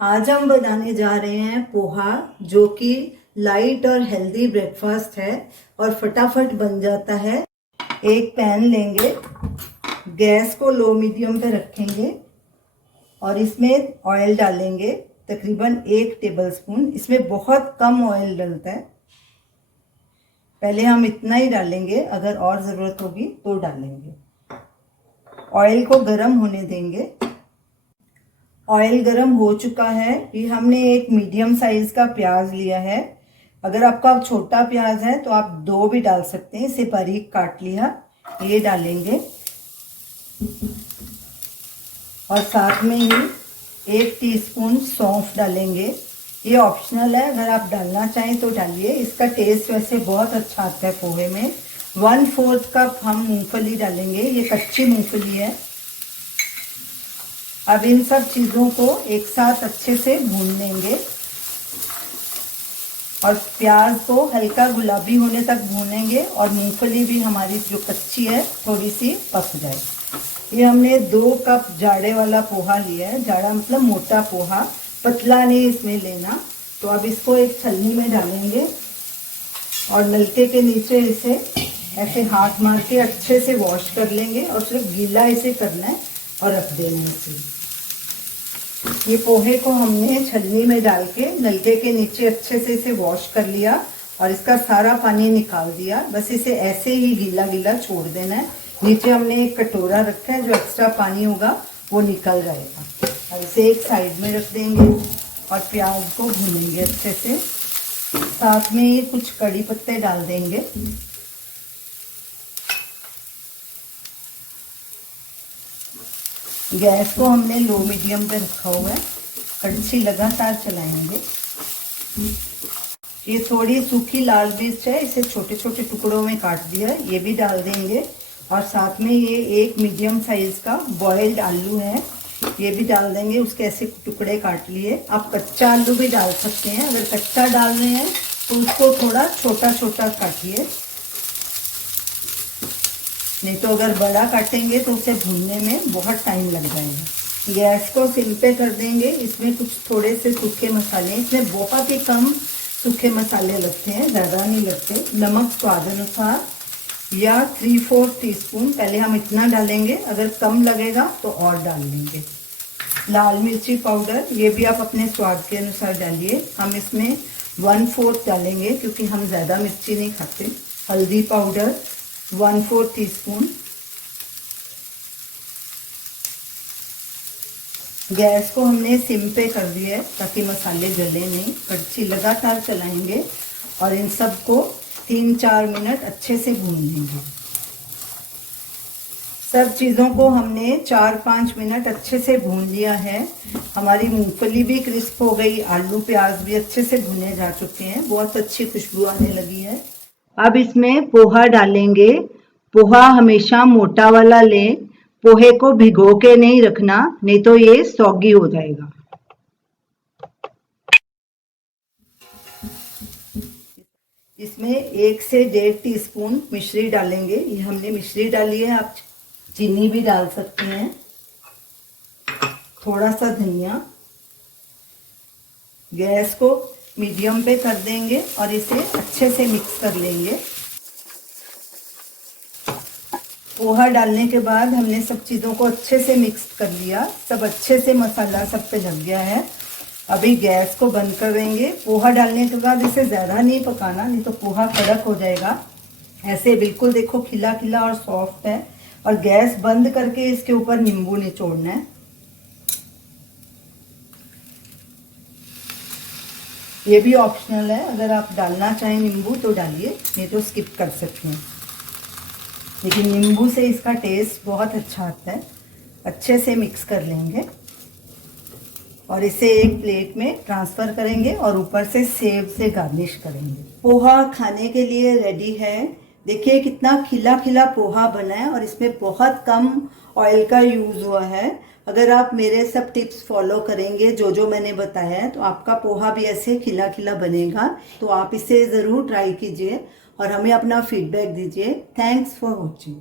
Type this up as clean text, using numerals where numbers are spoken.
आज हम बनाने जा रहे हैं पोहा, जो कि लाइट और हेल्दी ब्रेकफास्ट है और फटाफट बन जाता है। एक पैन लेंगे, गैस को लो मीडियम पे रखेंगे और इसमें ऑयल डालेंगे, तकरीबन 1 टेबलस्पून। इसमें बहुत कम ऑयल डलता है, पहले हम इतना ही डालेंगे, अगर और ज़रूरत होगी तो डालेंगे। ऑयल को गर्म होने देंगे। ऑयल गरम हो चुका है। ये हमने एक मीडियम साइज का प्याज लिया है। अगर आपका छोटा प्याज है तो आप 2 भी डाल सकते हैं। इसे बारीक काट लिया, ये डालेंगे और साथ में ही 1 टीस्पून सौंफ डालेंगे। ये ऑप्शनल है, अगर आप डालना चाहें तो डालिए। इसका टेस्ट वैसे बहुत अच्छा आता है पोहे में। 1/4 कप हम मूंगफली डालेंगे, ये कच्ची मूंगफली है। अब इन सब चीज़ों को एक साथ अच्छे से भून लेंगे और प्याज को हल्का गुलाबी होने तक भूनेंगे और मूंगफली भी हमारी जो कच्ची है थोड़ी सी पक जाए। ये हमने 2 कप जाड़े वाला पोहा लिया है। जाड़ा मतलब मोटा पोहा, पतला नहीं इसमें लेना। तो अब इसको एक छलनी में डालेंगे और नलके के नीचे इसे ऐसे हाथ मार के अच्छे से वॉश कर लेंगे और सिर्फ गीला इसे करना है और रख देना है इसे। ये पोहे को हमने छलनी में डाल के नलके के नीचे अच्छे से इसे वॉश कर लिया और इसका सारा पानी निकाल दिया। बस इसे ऐसे ही गीला गीला छोड़ देना है। नीचे हमने एक कटोरा रखा है, जो एक्स्ट्रा पानी होगा वो निकल जाएगा। और इसे एक साइड में रख देंगे और प्याज को भूनेंगे अच्छे से। साथ में ही कुछ कड़ी पत्ते डाल देंगे। गैस को हमने लो मीडियम पे रखा हुआ है, कड़छी लगातार चलाएंगे। ये थोड़ी सूखी लाल मिर्च है, इसे छोटे छोटे टुकड़ों में काट दिया है, ये भी डाल देंगे। और साथ में ये एक मीडियम साइज का बॉइल्ड आलू है, ये भी डाल देंगे। उसके ऐसे टुकड़े काट लिए। आप कच्चा आलू भी डाल सकते हैं, अगर कच्चा डाल रहे हैं तो उसको थोड़ा छोटा छोटा काटिए, नहीं तो अगर बड़ा काटेंगे तो उसे भूनने में बहुत टाइम लग जाएगा। गैस को सिम पे कर देंगे। इसमें कुछ थोड़े से सूखे मसाले, इसमें बहुत ही कम सूखे मसाले लगते हैं, ज़्यादा नहीं लगते। नमक स्वाद अनुसार या 3/4 टीस्पून, पहले हम इतना डालेंगे, अगर कम लगेगा तो और डाल लेंगे। लाल मिर्ची पाउडर, ये भी आप अपने स्वाद के अनुसार डालिए। हम इसमें 1/4 डालेंगे क्योंकि हम ज़्यादा मिर्ची नहीं खाते। हल्दी पाउडर 1/4 टीस्पून। गैस को हमने सिम पे कर दिया है ताकि मसाले जले नहीं। कड़छी लगातार चलाएंगे और इन सब को 3-4 मिनट अच्छे से भून लेंगे। सब चीज़ों को हमने 4-5 मिनट अच्छे से भून लिया है। हमारी मूंगफली भी क्रिस्प हो गई, आलू प्याज भी अच्छे से भुने जा चुके हैं, बहुत अच्छी खुशबू आने लगी है। अब इसमें पोहा डालेंगे। पोहा हमेशा मोटा वाला लें। पोहे को भिगो के नहीं रखना, नहीं तो ये सौगी हो जाएगा। इसमें 1 से 1.5 टीस्पून मिश्री डालेंगे। ये हमने मिश्री डाली है, आप चीनी भी डाल सकते हैं। थोड़ा सा धनिया। गैस को मीडियम पे कर देंगे और इसे अच्छे से मिक्स कर लेंगे। पोहा डालने के बाद हमने सब चीज़ों को अच्छे से मिक्स कर लिया, सब अच्छे से मसाला सब पे लग गया है। अभी गैस को बंद कर देंगे। पोहा डालने के बाद इसे ज़्यादा नहीं पकाना, नहीं तो पोहा कड़क हो जाएगा। ऐसे बिल्कुल देखो खिला खिला और सॉफ्ट है। और गैस बंद करके इसके ऊपर नींबू निचोड़ना है। ये भी ऑप्शनल है, अगर आप डालना चाहें नींबू तो डालिए, नहीं तो स्किप कर सकते हैं। लेकिन नींबू से इसका टेस्ट बहुत अच्छा आता है। अच्छे से मिक्स कर लेंगे और इसे एक प्लेट में ट्रांसफ़र करेंगे और ऊपर से सेव से गार्निश करेंगे। पोहा खाने के लिए रेडी है। देखिए कितना खिला खिला पोहा बना है और इसमें बहुत कम ऑयल का यूज़ हुआ है। अगर आप मेरे सब टिप्स फॉलो करेंगे जो जो मैंने बताया है तो आपका पोहा भी ऐसे खिला खिला बनेगा। तो आप इसे ज़रूर ट्राई कीजिए और हमें अपना फीडबैक दीजिए। Thanks for watching.